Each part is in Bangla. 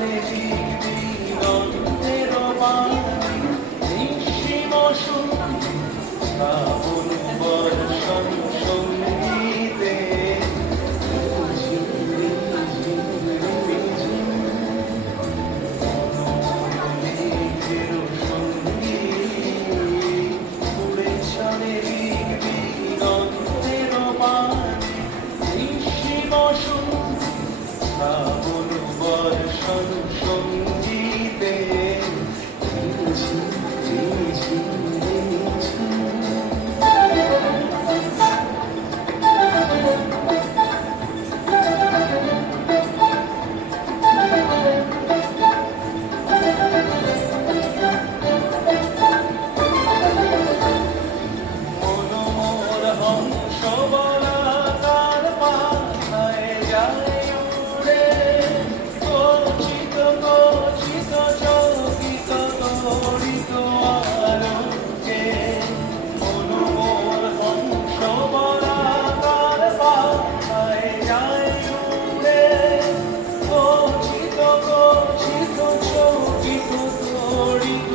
চলে জীবনের বাণী নিঃসীম শ্রাবণ বর্ষণ সঙ্গীতে উড়ে চলে দিগন্তের বাণী নিঃসীম শ্রাবণ বর্ষণ সঙ্গীতে মনোমোর হংস বলাকার পাখায় যায় উড়ে গচ্ছিত গচ্ছিত চকিত তড়িত আলোকে মনোমোর হংস বলাকার পাখায় যায় উড়ে গচ্ছিত গচ্ছিত চকিত তড়িত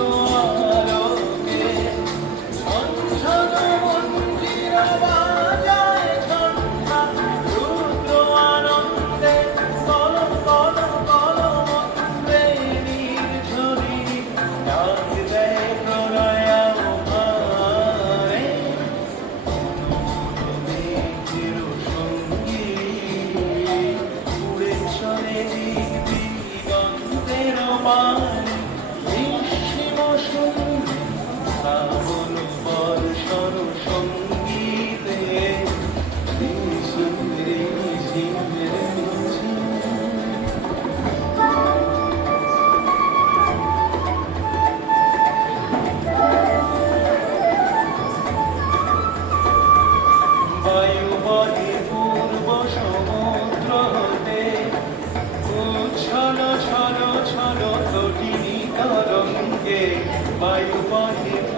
আলোকে ঝনঝন মন্দির বাজায় ঝন্ঝা রুদ্র আনন্দে কলম কলম কলম মন্ত্রে নির্ঝরি ডাক দেয় প্রলয়াবহারে মেঘের সঙ্গী উড়ে চলে দিগন্তের বাণী নিঃসীম সুন্দর শ্রাবণ বর্ষণ সঙ্গীতে বায়ু বহে পূর্ব সমুদ্র হতে উচ্ছল ছল ছল তটিনী তরঙ্গে বায়ু বহে